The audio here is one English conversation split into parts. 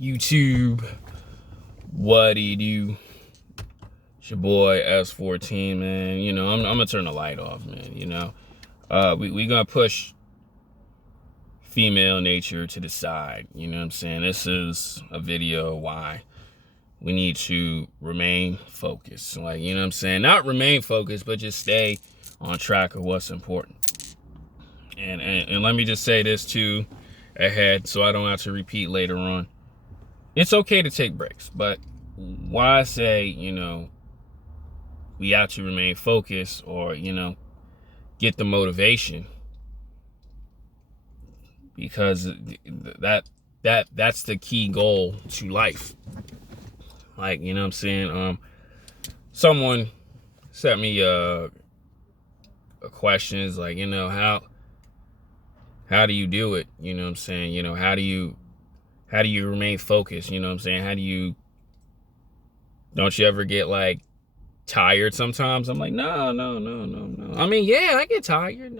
YouTube? What do you do? It's your boy S14, man. You know, I'm gonna turn the light off, man. You know, we gonna push female nature to the side. You know what I'm saying? This is a video why we need to remain focused. Like, you know what I'm saying? Not remain focused, but just stay on track of what's important. And let me just say this too ahead so I don't have to repeat later on. It's okay to take breaks, but why say, you know, we have to remain focused or, you know, get the motivation? Because that's the key goal to life. Like, you know what I'm saying? Someone sent me a question. Is like, you know, how do you do it? You know what I'm saying? You know, how do you remain focused? You know what I'm saying? Don't you ever get like tired sometimes? I'm like, no. I mean, yeah, I get tired.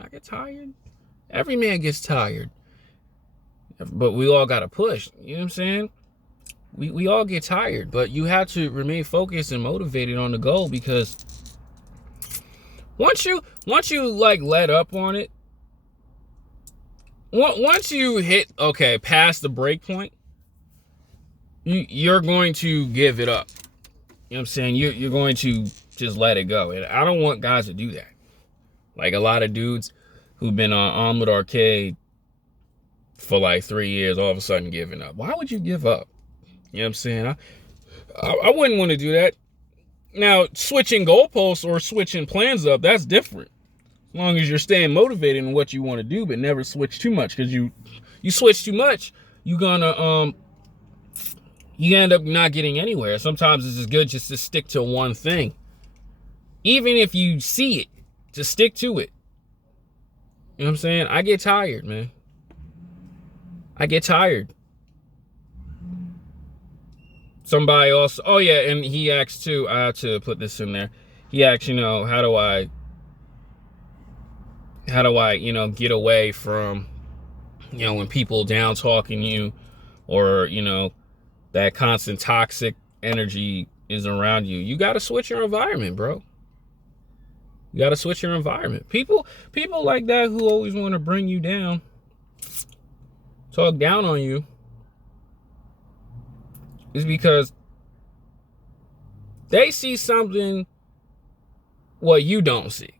Every man gets tired. But we all got to push. You know what I'm saying? We all get tired, but you have to remain focused and motivated on the goal, because once you like let up on it, once you hit past the break point, you're going to give it up. You know what I'm saying? You're going to just let it go. And I don't want guys to do that. Like a lot of dudes who've been on Omelet Arcade for like 3 years, all of a sudden giving up. Why would you give up? You know what I'm saying? I wouldn't want to do that. Now, switching goalposts or switching plans up, that's different. As long as you're staying motivated in what you want to do, but never switch too much. Because you switch too much, you end up not getting anywhere. Sometimes it's just good just to stick to one thing. Even if you see it, just stick to it. You know what I'm saying? I get tired, man. I get tired. Somebody also, oh yeah, and he asked too, I have to put this in there. He asked, you know, how do I, you know, get away from, you know, when people down talking you, or, you know, that constant toxic energy is around you. You got to switch your environment, bro. You got to switch your environment. People like that who always want to bring you down, talk down on you, is because they see something what you don't see.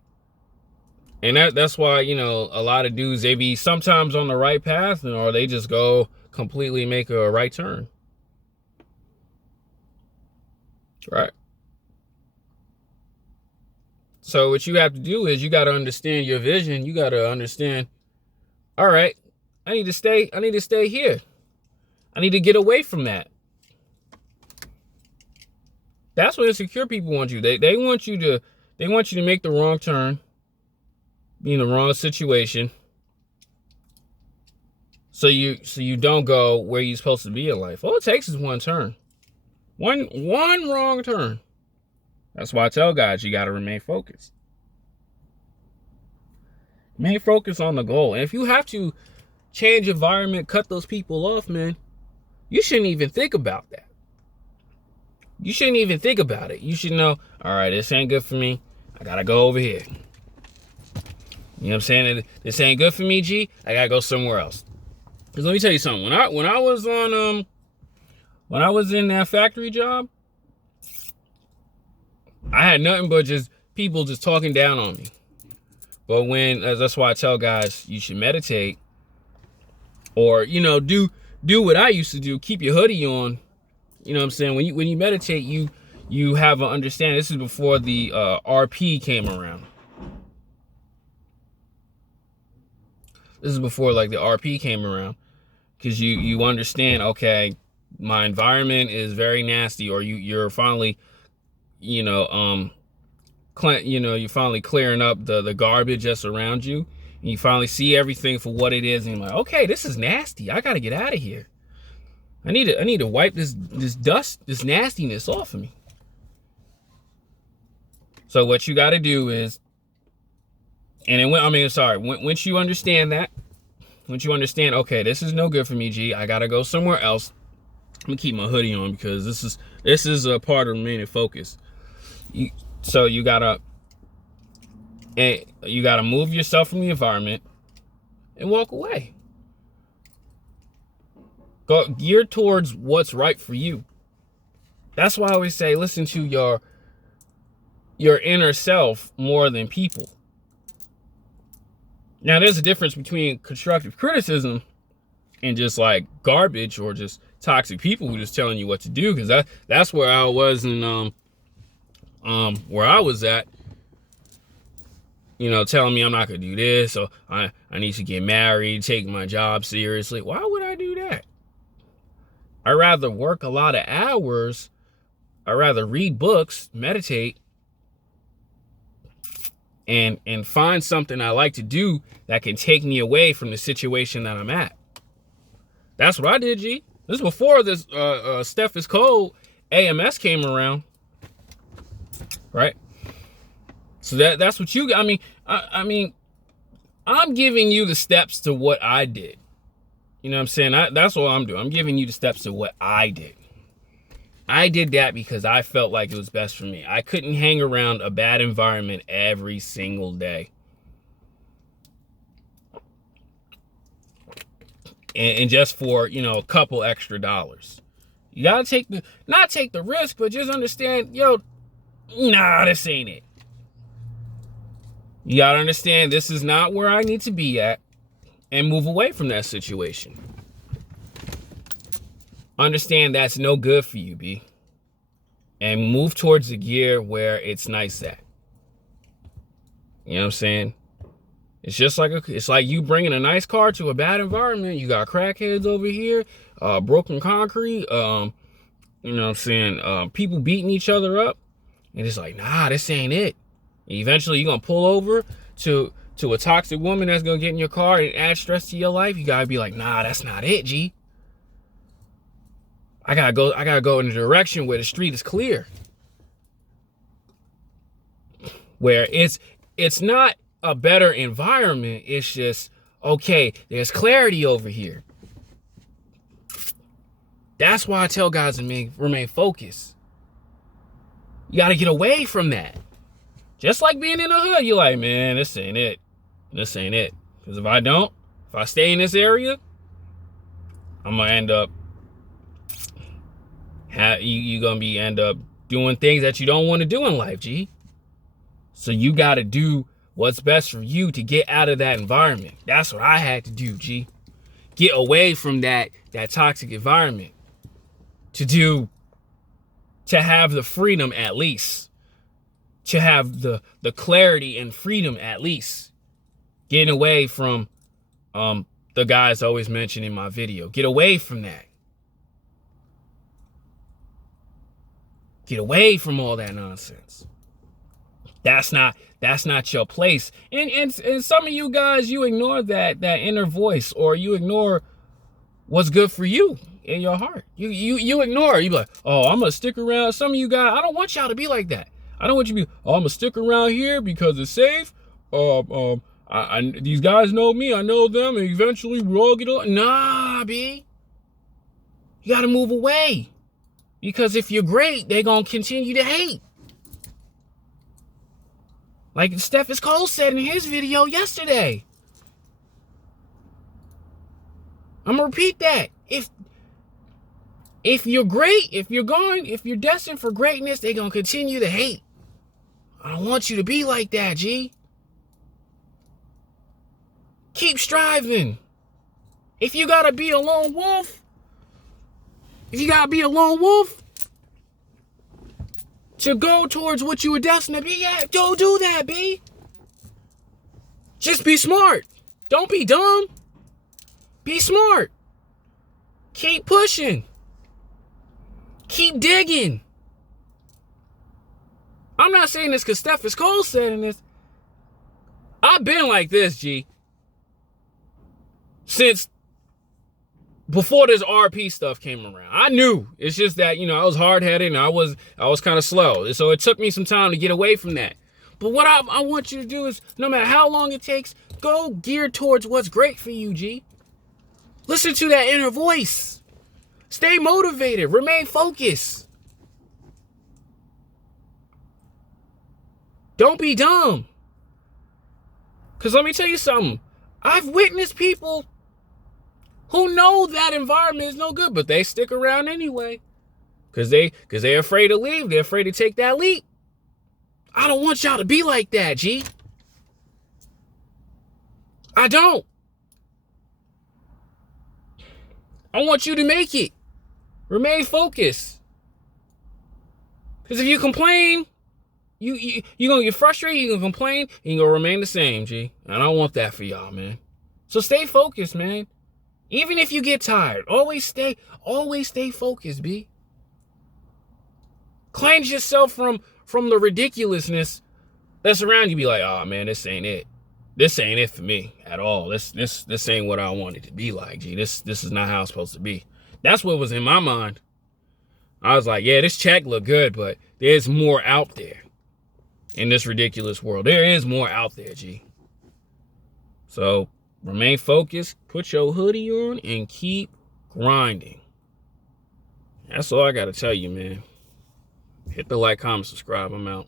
And that's why, you know, a lot of dudes, they be sometimes on the right path, or they just go completely make a right turn. Right? So what you have to do is you got to understand your vision. You got to understand, all right, I need to stay here. I need to get away from that. That's what insecure people want you. They want you to make the wrong turn, be in the wrong situation, so you don't go where you're supposed to be in life. All it takes is one turn. One wrong turn. That's why I tell guys, you got to remain focused. Remain focused on the goal. And if you have to change environment, cut those people off, man, you shouldn't even think about that. You shouldn't even think about it. You should know, all right, this ain't good for me. I got to go over here. You know what I'm saying? This ain't good for me, G. I got to go somewhere else. Because let me tell you something. When I was in that factory job, I had nothing but just people just talking down on me. But that's why I tell guys, you should meditate, or, you know, do what I used to do. Keep your hoodie on. You know what I'm saying? When you meditate, you have an understanding. This is before the RP came around. This is before like the RP came around, because you understand, okay, my environment is very nasty, or you're finally, you're finally clearing up the garbage that's around you, and you finally see everything for what it is, and you're like, okay, this is nasty. I gotta get out of here. I need to wipe this dust, this nastiness off of me. So what you got to do is, once you understand that, once you understand, okay, this is no good for me, G, I got to go somewhere else. I'm gonna keep my hoodie on because this is a part of remaining focused. So you gotta move yourself from the environment and walk away. Go gear towards what's right for you. That's why I always say, listen to your inner self more than people. Now, there's a difference between constructive criticism and just like garbage or just toxic people who just telling you what to do. Because that's where I was in where I was at. You know, telling me I'm not gonna do this, or I need to get married, take my job seriously. Why would I do that? I'd rather work a lot of hours. I'd rather read books, meditate, and find something I like to do that can take me away from the situation that I'm at. That's what I did, G. This is before this Steph is Cold AMS came around, right? So that's what you. I mean, I'm giving you the steps to what I did. You know what I'm saying? That's what I'm doing. I'm giving you the steps to what I did. I did that because I felt like it was best for me. I couldn't hang around a bad environment every single day. And just for, you know, a couple extra dollars. You gotta not take the risk, but just understand, nah, this ain't it. You gotta understand this is not where I need to be at and move away from that situation. Understand that's no good for you, B. And move towards the gear where it's nice at. You know what I'm saying? It's just like it's like you bringing a nice car to a bad environment. You got crackheads over here, broken concrete, you know what I'm saying, people beating each other up. And it's like, nah, this ain't it. Eventually, you're going to pull over to a toxic woman that's going to get in your car and add stress to your life. You got to be like, nah, that's not it, G. I got to go in a direction where the street is clear. Where it's not a better environment. It's just, okay, there's clarity over here. That's why I tell guys to remain focused. You got to get away from that. Just like being in the hood, you're like, man, this ain't it. This ain't it. Because if I stay in this area, I'm going to end up, you're going to end up doing things that you don't want to do in life, G. So you got to do what's best for you to get out of that environment. That's what I had to do, G. Get away from that toxic environment. To have the freedom at least. To have the clarity and freedom at least. Getting away from the guys I always mention in my video. Get away from that. Get away from all that nonsense. That's not your place. And some of you guys, you ignore that inner voice, or you ignore what's good for you in your heart. You ignore it. You be like, oh, I'm gonna stick around. Some of you guys, I don't want y'all to be like that. I don't want you to be, oh, I'm gonna stick around here because it's safe. These guys know me, I know them, and eventually we'll all get along. Nah, B. You gotta move away. Because if you're great, they're gonna continue to hate. Like Steph is Cole said in his video yesterday. I'm gonna repeat that. If you're great, if you're destined for greatness, they're gonna continue to hate. I don't want you to be like that, G. Keep striving. If you gotta be a lone wolf, to go towards what you were destined to be at, don't do that, B. Just be smart. Don't be dumb. Be smart. Keep pushing. Keep digging. I'm not saying this because Steph is Cole said in this. I've been like this, G. Since before this RP stuff came around. I knew. It's just that, I was hard-headed and I was kind of slow. So it took me some time to get away from that. But what I want you to do is, no matter how long it takes, go gear towards what's great for you, G. Listen to that inner voice. Stay motivated. Remain focused. Don't be dumb. Because let me tell you something. I've witnessed people who know that environment is no good, but they stick around anyway. Because they're afraid to leave. They're afraid to take that leap. I don't want y'all to be like that, G. I don't. I want you to make it. Remain focused. Because if you complain, you're going to get frustrated, you're going to complain, and you're going to remain the same, G. And I don't want that for y'all, man. So stay focused, man. Even if you get tired, always stay focused, B. Cleanse yourself from the ridiculousness that's around you. Be like, oh man, this ain't it. This ain't it for me at all. This ain't what I want it to be like, G. This is not how it's supposed to be. That's what was in my mind. I was like, yeah, this check look good, but there's more out there in this ridiculous world. There is more out there, G. So remain focused, put your hoodie on, and keep grinding. That's all I got to tell you, man. Hit the like, comment, subscribe. I'm out.